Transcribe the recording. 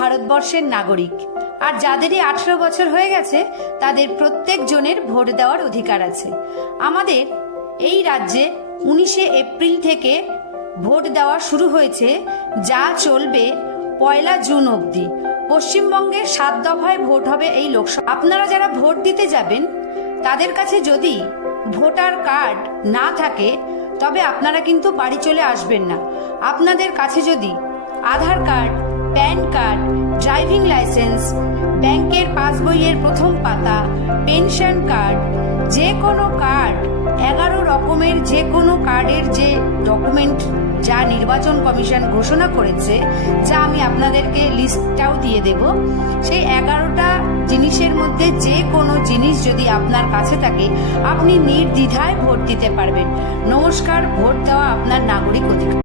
ভারতবর্ষের নাগরিক, আর যাদেরই 18 বছর হয়ে গেছে তাদের প্রত্যেক জনের ভোট দেওয়ার অধিকার আছে। আমাদের এই রাজ্যে 19শে এপ্রিল থেকে ভোট দেওয়া শুরু হয়েছে, যা চলবে 1 জুন অবধি। পশ্চিমবঙ্গের 7 দফায় ভোট হবে এই লোকসভা। আপনারা যারা ভোট দিতে যাবেন তাদের কাছে যদি ভোটার কার্ড না থাকে তবে আপনারা কিন্তু বাড়ি চলে আসবেন না। আপনাদের কাছে যদি আধার card, pan card, driving licence, ব্যাংকের পাসবইয়ের প্রথম পাতা, পেনশন কার্ড, যে কোনো কার্ড, 11 রকমের যে কোনো কার্ডের যে ডকুমেন্ট যা নির্বাচন কমিশন ঘোষণা করেছে, যা আমি আপনাদেরকে লিস্টটাও দিয়ে দেব, সেই 11টা জিনিসের মধ্যে যে কোনো জিনিস যদি আপনার কাছে থাকে আপনি নির্দ্বিধায় ভোট দিতে পারবেন। নমস্কার, ভোট দেওয়া আপনার নাগরিক অধিকার।